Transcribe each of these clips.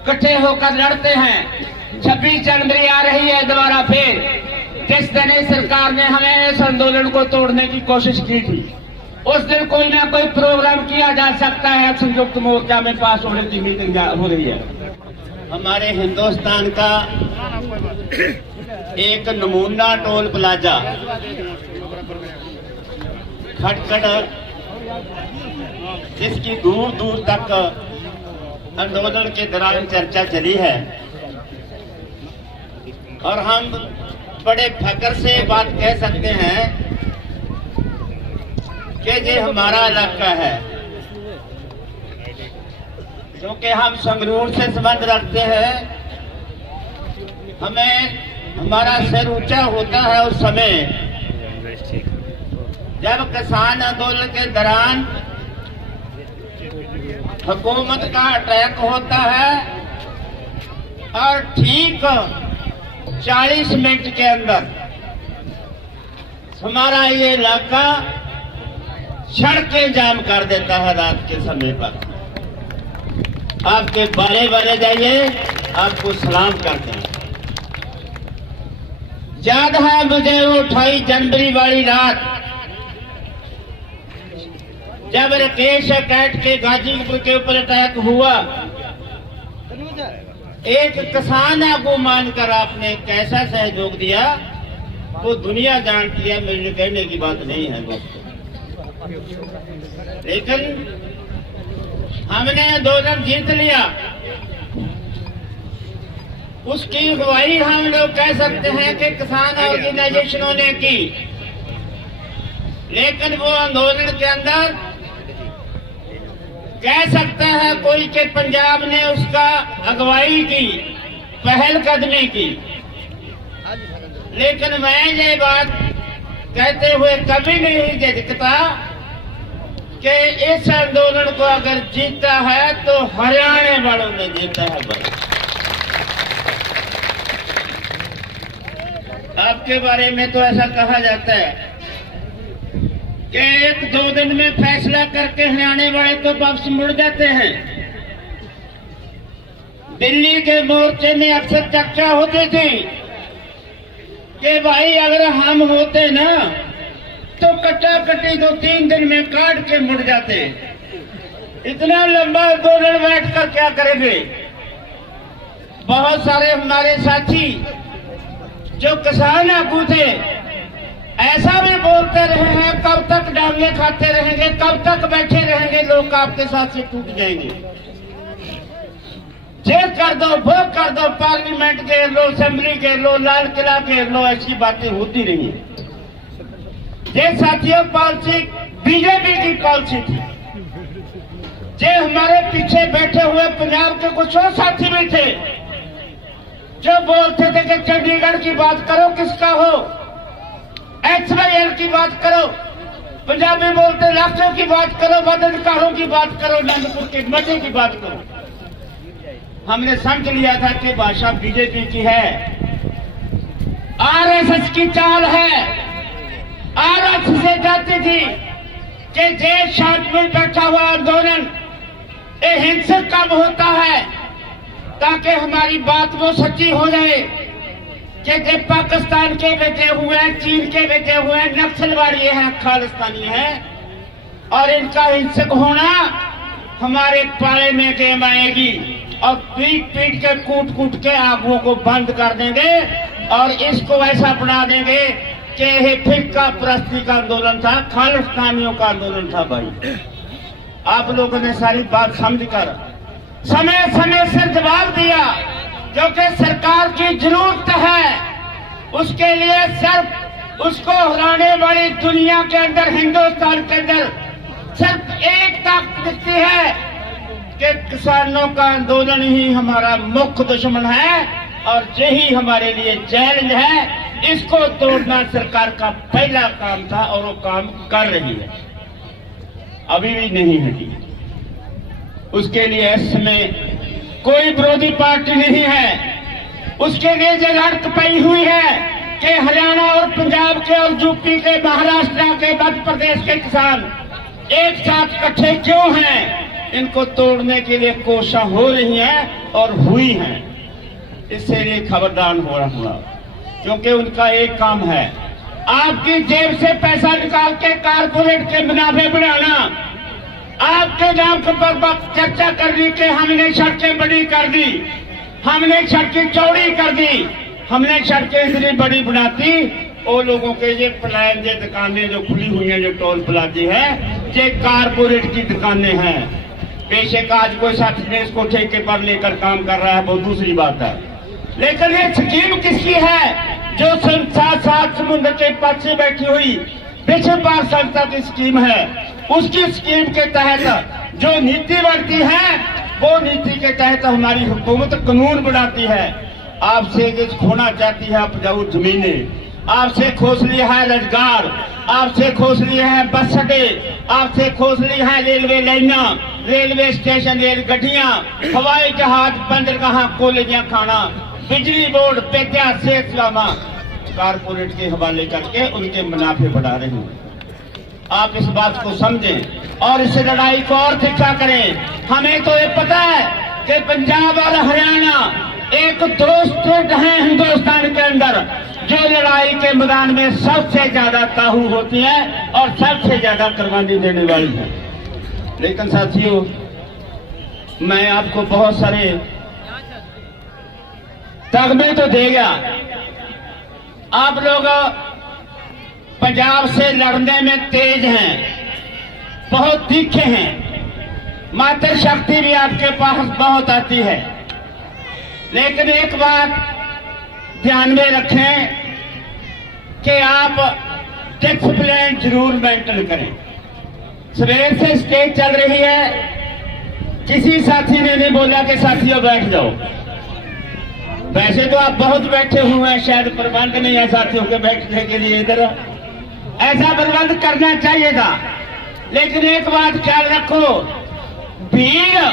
इकट्ठे होकर लड़ते हैं। 26 जनवरी आ रही है दोबारा फिर, जिस दिन सरकार ने हमें इस आंदोलन को तोड़ने की कोशिश की थी, उस दिन कोई ना कोई प्रोग्राम किया जा सकता है। संयुक्त मोर्चा में पास होने की मीटिंग हो रही है। हमारे हिंदुस्तान का एक नमूना टोल प्लाजा खटखट, जिसकी दूर दूर तक आंदोलन के दौरान चर्चा चली है, और हम बड़े फख्र से बात कह सकते हैं कि ये हमारा इलाका है, क्योंकि हम संगरूर से संबंध रखते हैं। हमें हमारा सिर ऊंचा होता है उस समय जब किसान आंदोलन के दौरान हुकूमत का अटैक होता है, और ठीक 40 मिनट के अंदर हमारा ये इलाका सड़कें जाम कर देता है। रात के समय पर आपके बारे बारे जाइए, आपको सलाम करते हैं। याद है मुझे वो 28 जनवरी वाली रात, जब राकेश कैट के गाजीपुर के ऊपर अटैक हुआ। एक किसान आगू मानकर आपने कैसा सहयोग दिया वो दुनिया जानती है, मेरे कहने की बात नहीं है दोस्तों। लेकिन हमने आंदोलन जीत लिया, उसकी अगुवाई हम लोग कह सकते हैं कि किसान ऑर्गेनाइजेशनों ने की। लेकिन वो आंदोलन के अंदर कह सकता है कोई कि पंजाब ने उसका अगुवाई की, पहल कदमी की। लेकिन मैं ये बात कहते हुए कभी नहीं झिझकता कि इस आंदोलन को अगर जीता है तो हरियाणा वालों ने जीता है। भाई आपके बारे में तो ऐसा कहा जाता है कि 1-2 दिन में फैसला करके हरियाणा वाले तो वापस मुड़ जाते हैं। दिल्ली के मोर्चे में अक्सर चर्चा होती थी कि भाई अगर हम होते ना तो कटाकटी 2-3 दिन में काट के मुड़ जाते। इतना लंबा आंदोलन बैठकर क्या करेंगे। बहुत सारे हमारे साथी जो किसान आगू थे ऐसा भी बोलते रहे हैं, कब तक डांगे खाते रहेंगे, कब तक बैठे रहेंगे, लोग आपके साथ से टूट जाएंगे। ये कर दो, वो कर दो, पार्लियामेंट घेर लो, असेंबली घेर लो, लाल किला घेर लो, ऐसी बातें होती रही हैं। ये साथियों पॉलिसी बीजेपी की पॉलिसी थी। ये हमारे पीछे बैठे हुए पंजाब के कुछ और साथी भी थे जो बोलते थे कि चंडीगढ़ की बात करो, किसका हो, HYL की बात करो, पंजाबी बोलते लाखों की बात करो, बदनकारों की बात करो, आनंदपुर के मजे की बात करो। हमने समझ लिया था कि भाषा बीजेपी की है, RSS की चाल है। RSS से जाती थी कि देश शांत में बैठा हुआ आंदोलन ये हिंसक कब होता है, ताकि हमारी बात वो सच्ची हो जाए कि जब पाकिस्तान के बेटे हुए हैं, चीन के बेटे हुए हैं, नक्सलवादी हैं, खालिस्तानी हैं, और इनका हिंसक होना हमारे पाले में गेम आएगी और पीट पीट के कूट कूट के आगुओं को बंद कर देंगे और इसको ऐसा बना देंगे कि ये फिक्का परस्ती का आंदोलन था, खालिस्तानियों का आंदोलन था। भाई आप लोगों ने सारी बात समझकर समय समय से जवाब दिया, क्योंकि सरकार की जरूरत है। उसके लिए सिर्फ उसको हराने वाली दुनिया के अंदर, हिंदुस्तान के अंदर सिर्फ एक ताकत दिखती है कि किसानों का आंदोलन ही हमारा मुख्य दुश्मन है और यही हमारे लिए चैलेंज है। इसको तोड़ना सरकार का पहला काम था और वो काम कर रही है, अभी भी नहीं हटी। उसके लिए इसमें कोई विरोधी पार्टी नहीं है। उसके लिए जो लड़क पई हुई है कि हरियाणा और पंजाब के और यूपी के, महाराष्ट्र के, मध्य प्रदेश के किसान एक साथ इकट्ठे क्यों हैं, इनको तोड़ने के लिए कोशिश हो रही हैं और हुई हैं। इससे ये खबरदार हो रहा, क्योंकि उनका एक काम है आपकी जेब से पैसा निकाल के कारपोरेट के मुनाफे बढ़ाना, आपके नाम पर चर्चा कर दी कि हमने सड़कें बड़ी कर दी, हमने सड़कें चौड़ी कर दी, हमने सड़कें इतनी बड़ी बनाती। वो लोगों के ये प्लान, ये दुकानें जो खुली हुई हैं, जो टोल प्लाजे है, ये कारपोरेट की दुकानें हैं। पेशे का आज कोई साथी ने इसको ठेके पर लेकर काम कर रहा है, बहुत दूसरी बात है। लेकिन ये स्कीम किसकी है? जो सात समुद्र के पास से बैठी हुई विश्व व्यापार संस्था की स्कीम है। उसकी स्कीम के तहत जो नीति बनती है, वो नीति के तहत हमारी हुकूमत कानून बनाती है। आपसे खोना चाहती है उपजाऊ जमीनें, आपसे खोस लिया है रोजगार, आपसे खोस लिए हैं बस अड्डे, आपसे खोस ली है रेलवे लाइना, रेलवे स्टेशन, रेल गड्डियां, हवाई जहाज, बंदरगाह, कॉलेजियां खाना, बिजली बोर्ड, पेट्या, सेठ लामा कारपोरेट के हवाले करके उनके मुनाफे बढ़ा रहे हैं। आप इस बात को समझें और इस लड़ाई को और तीखा करें। हमें तो ये पता है कि पंजाब और हरियाणा एक दो स्टेट हैं हिंदुस्तान के अंदर जो लड़ाई के मैदान में सबसे ज्यादा काहू होती है और सबसे ज्यादा कुर्बानी देने वाली है। लेकिन साथियों, मैं आपको बहुत सारे तगमे तो देगा। आप लोग पंजाब से लड़ने में तेज हैं, बहुत तीखे हैं, मातृ शक्ति भी आपके पास बहुत आती है। लेकिन एक बात ध्यान में रखें कि आप डिसिप्लिन जरूर मेंटेन करें। सवेर से स्टेज चल रही है, किसी साथी ने नहीं बोला कि साथियों बैठ जाओ। वैसे तो आप बहुत बैठे हुए हैं, शायद प्रबंध नहीं है साथियों के बैठने के लिए इधर, ऐसा प्रबंध करना चाहिए था। लेकिन एक बात ख्याल रखो, भीड़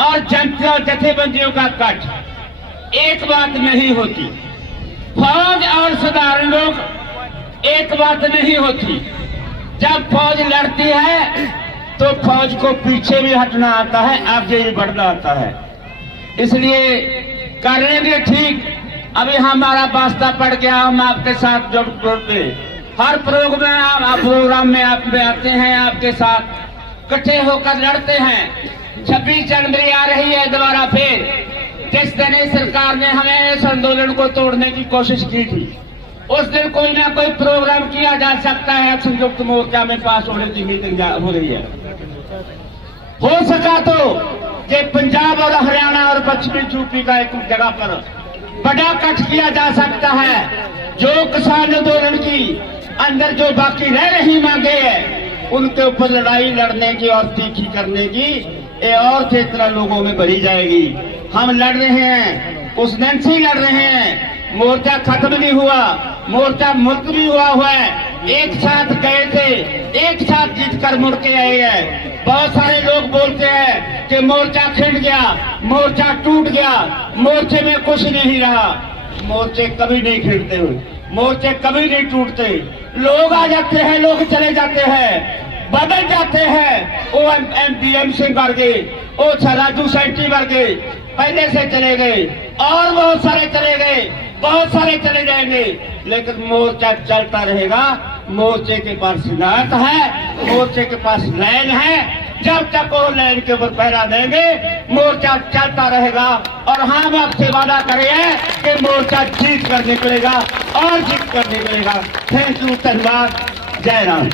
और जनता जथेबंदियों का कट एक बात नहीं होती, फौज और साधारण लोग एक बात नहीं होती। जब फौज लड़ती है तो फौज को पीछे भी हटना आता है, आगे भी बढ़ना आता है। इसलिए करेंगे ठीक। अभी हमारा वास्ता पड़ गया, हम आपके साथ जुड़ते, हर प्रोग्राम में आप में आते हैं, आपके साथ इकट्ठे होकर लड़ते हैं। 26 जनवरी आ रही है दोबारा फिर, जिस दिन सरकार ने हमें इस आंदोलन को तोड़ने की कोशिश की थी, उस दिन कोई ना कोई प्रोग्राम किया जा सकता है। संयुक्त मोर्चा में पास होने की मीटिंग हो रही है। हो सका तो ये पंजाब और हरियाणा और पश्चिमी यूपी का एक जगह पर बड़ा कट किया जा सकता है। जो किसान आंदोलन की अंदर जो बाकी रह रही मांगे है, उनके ऊपर लड़ाई लड़ने की और तीखी करने की ये और चेतना लोगों में भरी जाएगी। हम लड़ रहे हैं, उस दिन से लड़ रहे हैं। मोर्चा खत्म नहीं हुआ, मोर्चा मुल्तवी हुआ है। एक साथ गए थे, एक साथ जीत कर मुड़ के आए हैं। बहुत सारे लोग बोलते हैं कि मोर्चा छिड़ गया, मोर्चा टूट गया, मोर्चे में कुछ नहीं रहा। मोर्चे कभी नहीं छिड़ते हुए, मोर्चे कभी नहीं टूटते। लोग आ जाते हैं, लोग चले जाते हैं, बदल जाते हैं। वो एमपीएम से बढ़ गए, वो राजू सेंटी बढ़ गए, पहले से चले गए, और बहुत सारे चले गए, बहुत सारे चले जाएंगे। लेकिन मोर्चा चलता रहेगा। मोर्चे के पास सिद्धांत है, मोर्चे के पास लाइन है। जब तक वो लाइन के ऊपर पहरा देंगे, मोर्चा चलता रहेगा। और हम आपसे वादा करें कि मोर्चा जीत कर निकलेगा और जीत कर निकलेगा। थैंक यू, धन्यवाद, जय राम।